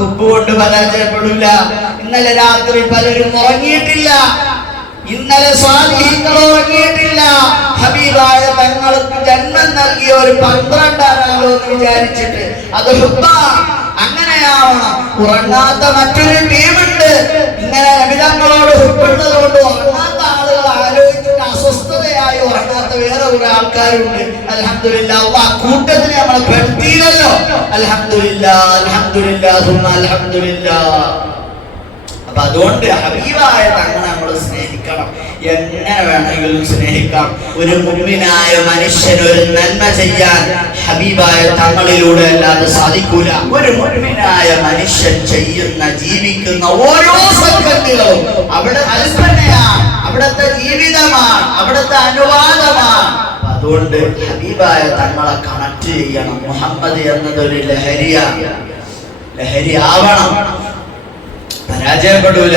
ഹുബ്ബ് കൊണ്ട് പരാജയപ്പെടില്ല. ഇന്നലെ രാത്രി പലരും ഉറങ്ങിയിട്ടില്ല, ഇന്നലെ സ്വാലിഹീങ്ങൾ ഉറങ്ങിയിട്ടില്ല. ഹബീബായ തങ്ങൾക്ക് ജന്മം നൽകിയ ഒരു 12 എന്ന് വിചാരിച്ചിട്ട് അത് ഹുബ്ബാണ്. അങ്ങനെയാവണം. ഉറങ്ങാത്ത മറ്റൊരു ടീമുണ്ട്. ഇങ്ങനെ നബിതങ്ങളോട് ഹുബ്ബുള്ളത് കൊണ്ട് ഉറങ്ങാത്ത ആളുകൾ ആലോചിച്ചിട്ട് അസ്വസ്ഥതയായി ഉറങ്ങാത്ത വേറെ കുറെ ആൾക്കാരുണ്ട്. അൽഹംദുലില്ലാഹ്, അല്ലാഹ് കൂട്ടത്തിനെ നമ്മളെ പെടുത്തിയില്ലല്ലോ. അൽഹംദുലില്ലാഹ്, അൽഹംദുലില്ലാഹ്, അൽഹംദുലില്ലാഹ്. അപ്പൊ അതുകൊണ്ട് ഹബീബായ തങ്ങളെ നമ്മൾ സ്നേഹിക്കണം. എങ്ങനെ വേണമെങ്കിലും സ്നേഹിക്കാം. ഒരു മുഅ്മിനായ മനുഷ്യന് ഒരു നന്മ ചെയ്യാൻ ഹബീബായ തങ്ങളിലൂടെ അല്ലാതെ സാധിക്കൂല. ഒരു മുഅ്മിനായ മനുഷ്യൻ ചെയ്യുന്ന ജീവിക്കുന്ന ഓരോ സെക്കൻഡുകളും അവിടെ കൽപ്പനയാണ്, അവിടുത്തെ ജീവിതമാണ്, അവിടുത്തെ അനുവാദമാണ്. അതുകൊണ്ട് ഹബീബായ തങ്ങളെ കണക്ട് ചെയ്യണം. മുഹമ്മദ് എന്നതൊരു ലഹരിയാണ്, ലഹരി ആവണം, പരാജയപ്പെടൂല.